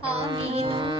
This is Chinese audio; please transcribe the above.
阿弥陀。